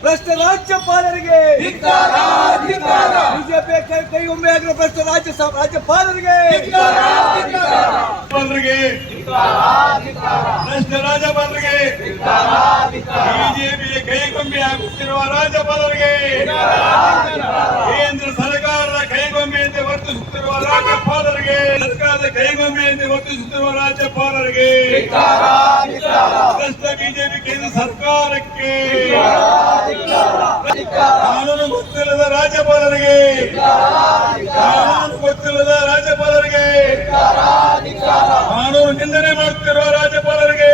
ಭ್ರಷ್ಟ ರಾಜ್ಯಪಾಲರಿಗೆ ಬಿಜೆಪಿ ಕೈ ಕೈಗೊಂಬೆ ಆಗಿರೋ ಭ್ರಷ್ಟ ರಾಜ್ಯ ಸ- ರಾಜ್ಯಪಾಲರಿಗೆ ರಾಜ್ಯಪಾಲರಿಗೆ ಭ್ರಷ್ಟ ರಾಜ್ಯಪಾಲರಿಗೆ ಬಿಜೆಪಿಯ ಕೈಗೊಂಬೆ ಆಗುತ್ತಿರುವ ರಾಜ್ಯಪಾಲರಿಗೆ ಕೇಂದ್ರ ಸರ್ಕಾರದ ಕೈಗೊಂಬೆಯಂತೆ ವರ್ತಿಸುತ್ತಿರುವ ರಾಜ್ಯಪಾಲರಿಗೆ ಸರ್ಕಾರದ ಕೈಗೊಂಬೆಯಂತೆ ವರ್ತಿಸುತ್ತಿರುವ ರಾಜ್ಯಪಾಲರಿಗೆ ಕಾನೂನು ಗೊತ್ತಿಲ್ಲದ ರಾಜ್ಯಪಾಲರಿಗೆ. ಕಾನೂನು ಗೊತ್ತಿಲ್ಲದ ರಾಜ್ಯಪಾಲರಿಗೆ. ಕಾನೂನು ನಿಂದನೆ ಮಾಡುತ್ತಿರುವ ರಾಜ್ಯಪಾಲರಿಗೆ.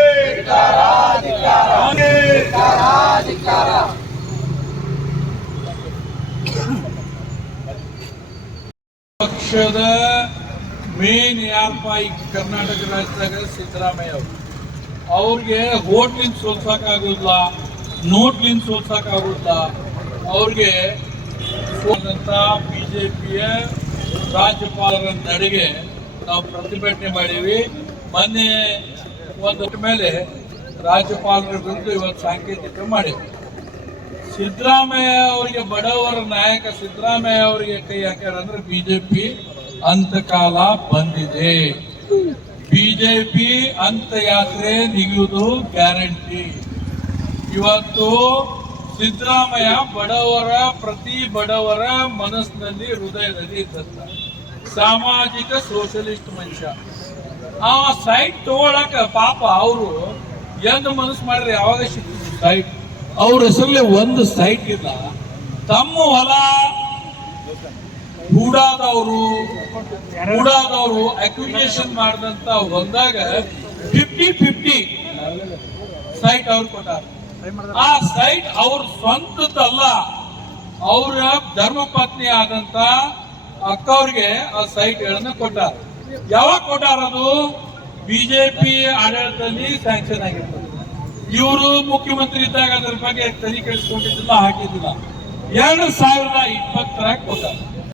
ಪಕ್ಷದ ಮೇನ್ ಯಾರಪ್ಪ ಈ ಕರ್ನಾಟಕ ರಾಜ್ಯದಾಗ ಸಿದ್ದರಾಮಯ್ಯ ಅವರು. ಅವ್ರಿಗೆ ಹೋಟ್ಲಿಂದ ಸೋಲ್ಸಕ್ಕಾಗೋದಿಲ್ಲ ನೋಟ್ಲಿಂದ ಸೋಲ್ಸಕ್ಕಾಗೋದಿಲ್ಲ ಅವ್ರಿಗೆ ಬಿ ಜೆ ಪಿಯ ರಾಜ್ಯಪಾಲರ ನಡೆಗೆ ನಾವು ಪ್ರತಿಭಟನೆ ಮಾಡೀವಿ ಮೊನ್ನೆ ಒಂದು ಮೇಲೆ ರಾಜ್ಯಪಾಲರ ವಿರುದ್ಧ ಇವತ್ತು ಸಾಂಕೇತಿಕ ಮಾಡಿದ್ವಿ. ಸಿದ್ದರಾಮಯ್ಯ ಅವರಿಗೆ ಬಡವರ ನಾಯಕ ಸಿದ್ದರಾಮಯ್ಯ ಅವರಿಗೆ ಕೈ ಹಾಕ್ಯಾರ ಅಂದ್ರೆ ಬಿಜೆಪಿ ಅಂತಕಾಲ ಬಂದಿದೆ. ಬಿಜೆಪಿ ಅಂತ ಯಾತ್ರೆ ನಿಗುವುದು ಗ್ಯಾರಂಟಿ. ಇವತ್ತು ಸಿದ್ದರಾಮಯ್ಯ ಬಡವರ ಪ್ರತಿ ಬಡವರ ಮನಸ್ಸಿನಲ್ಲಿ ಹೃದಯದಲ್ಲಿ ಇದ್ದಂತ ಸಾಮಾಜಿಕ ಸೋಷಲಿಸ್ಟ್ ಮನುಷ್ಯ. ಆ ಸೈಟ್ ತಗೊಳಕ ಪಾಪ ಅವರು ಎಂದ ಮನಸ್ಸು ಮಾಡ್ರಿ ಯಾವಾಗ ಸಿಕ್ಕಿದ್ರು ಸೈಟ್ ಅವ್ರ ಹೆಸರಲ್ಲಿ ಒಂದು ಸೈಟ್ ಇಲ್ಲ. ತಮ್ಮ ಹೊಲ ಹೂಡಾದವರು ಹೂಡಾದವರು ಅಕ್ವಿಜೇಷನ್ ಮಾಡಿದಂತ ಹೊಲದಾಗ ಫಿಫ್ಟಿ ಫಿಫ್ಟಿ ಸೈಟ್ ಅವ್ರು ಕೊಟ್ಟಾರ. ಆ ಸೈಟ್ ಅವ್ರ ಸ್ವಂತದ್ದಲ್ಲ. ಅವರ ಧರ್ಮಪತ್ನಿ ಆದಂತ ಅಕ್ಕವ್ರಿಗೆ ಆ ಸೈಟ್ ಗಳನ್ನ ಕೊಟ್ಟಾರ. ಯಾವಾಗ ಕೊಟ್ಟಾರ ಅದು? ಬಿಜೆಪಿ ಆಡಳಿತದಲ್ಲಿ ಸ್ಯಾಂಕ್ಷನ್ ಆಗಿರ್ತದೆ ಇವರು ಮುಖ್ಯಮಂತ್ರಿ ಇದ್ದಾಗ ಅದ್ರ ಬಗ್ಗೆ ತನಿಖೆ ಹಾಕಿದ್ದಿಲ್ಲ. ಎರಡು ಸಾವಿರದ ಇಪ್ಪತ್ತರಾಗ ಕೊಟ್ಟಾರ.